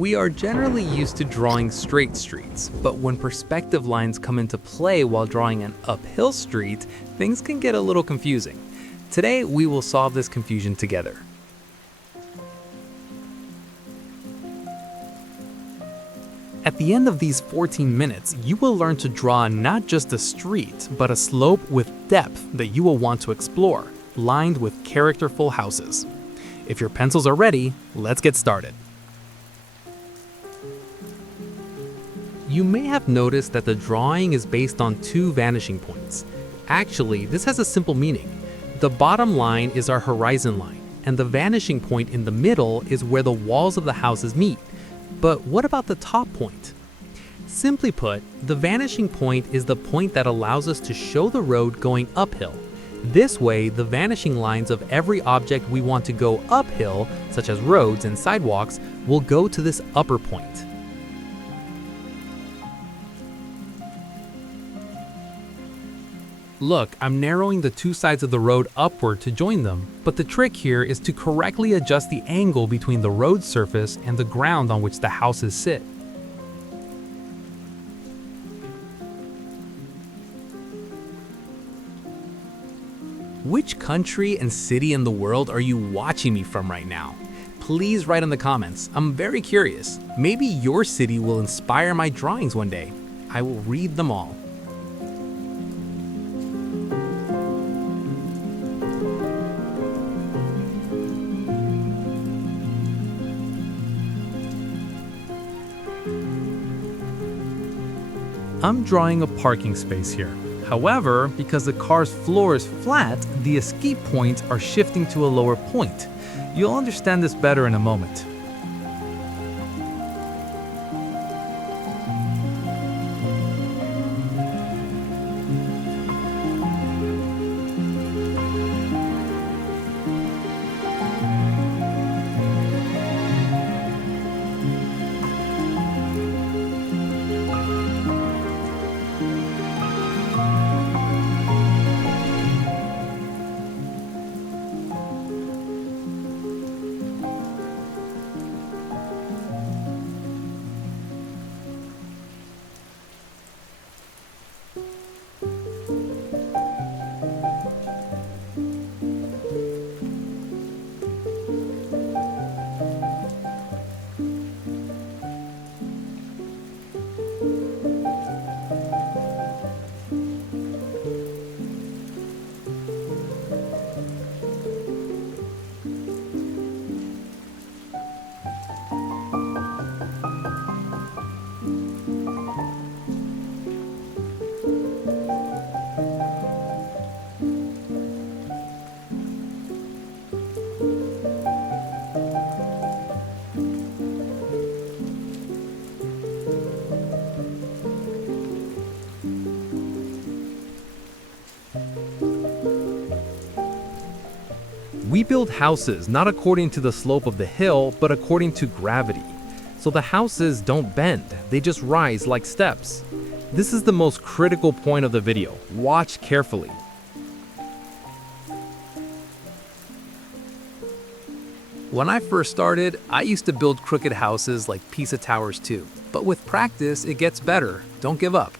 We are generally used to drawing straight streets, but when perspective lines come into play while drawing an uphill street, things can get a little confusing. Today, we will solve this confusion together. At the end of these 14 minutes, you will learn to draw not just a street, but a slope with depth that you will want to explore, lined with characterful houses. If your pencils are ready, let's get started. You may have noticed that the drawing is based on two vanishing points. Actually, this has a simple meaning. The bottom line is our horizon line, and the vanishing point in the middle is where the walls of the houses meet. But what about the top point? Simply put, the vanishing point is the point that allows us to show the road going uphill. This way, the vanishing lines of every object we want to go uphill, such as roads and sidewalks, will go to this upper point. Look, I'm narrowing the two sides of the road upward to join them, but the trick here is to correctly adjust the angle between the road surface and the ground on which the houses sit. Which country and city in the world are you watching me from right now? Please write in the comments. I'm very curious. Maybe your city will inspire my drawings one day. I will read them all. I'm drawing a parking space here. However, because the car's floor is flat, the escape points are shifting to a lower point. You'll understand this better in a moment. We build houses not according to the slope of the hill, but according to gravity. So the houses don't bend, they just rise like steps. This is the most critical point of the video. Watch carefully. When I first started, I used to build crooked houses like Pisa towers too. But with practice, it gets better. Don't give up.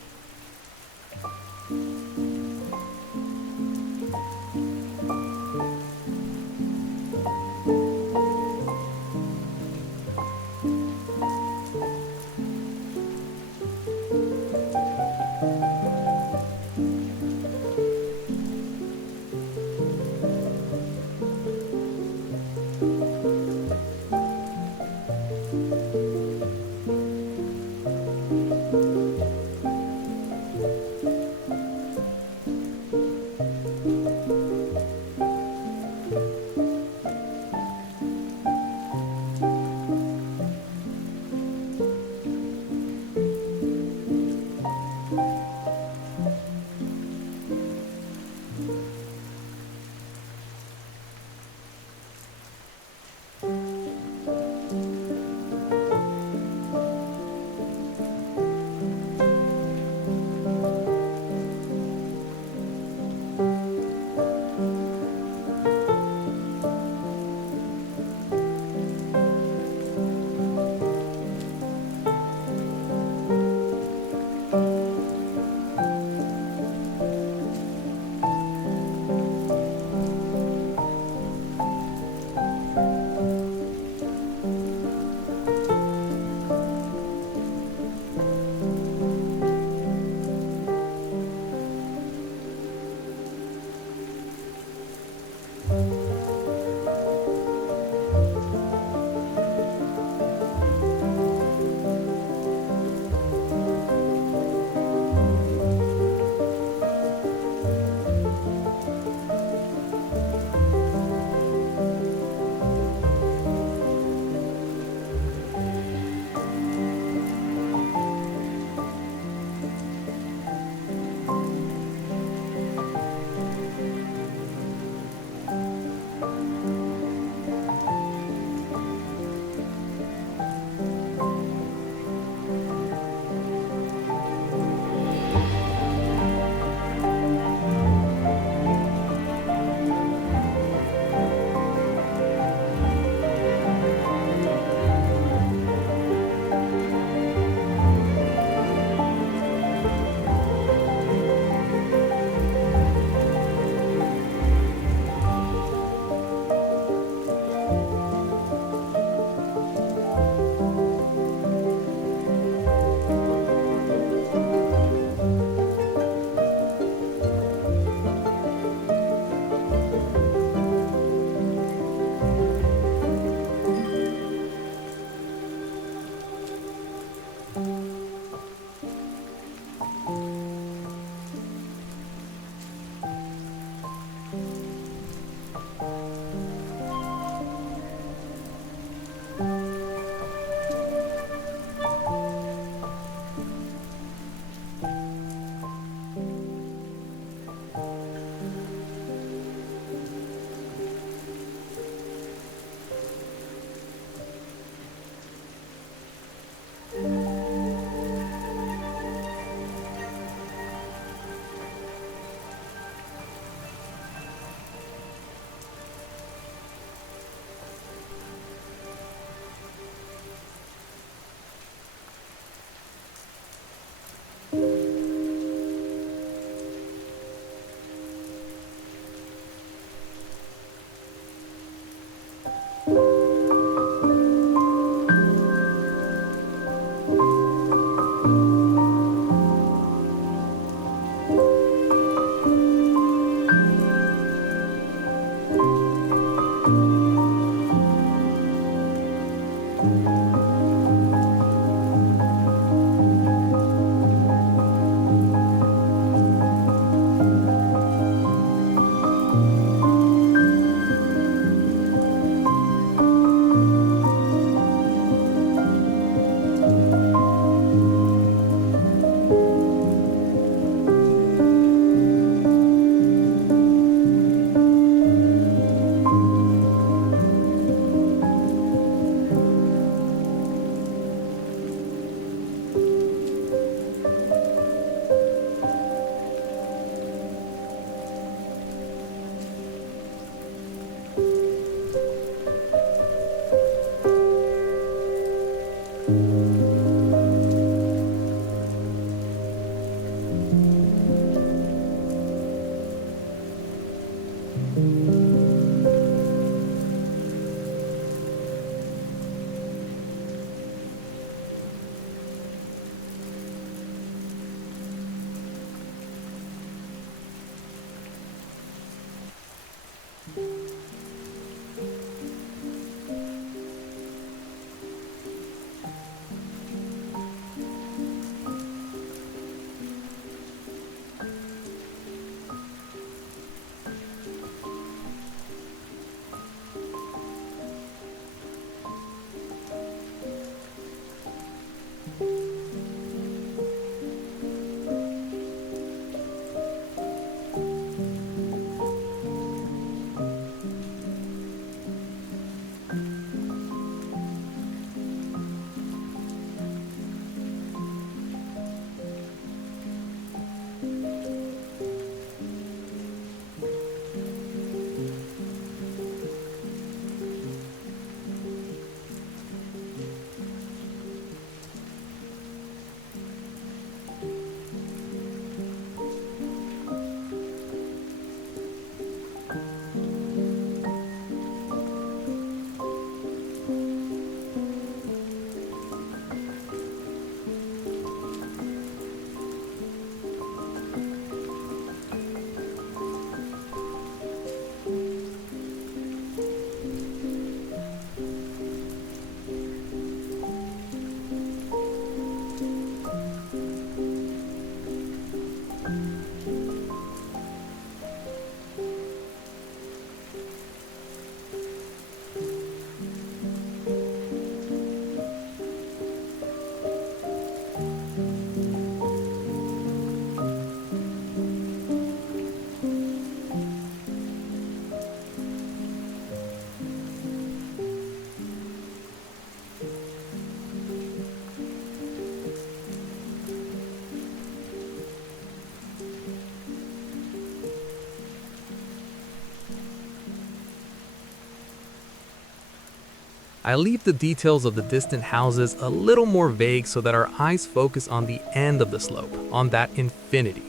I leave the details of the distant houses a little more vague so that our eyes focus on the end of the slope, on that infinity.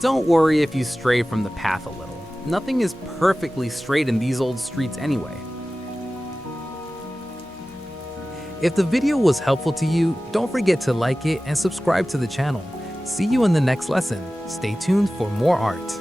Don't worry if you stray from the path a little. Nothing is perfectly straight in these old streets anyway. If the video was helpful to you, don't forget to like it and subscribe to the channel. See you in the next lesson. Stay tuned for more art.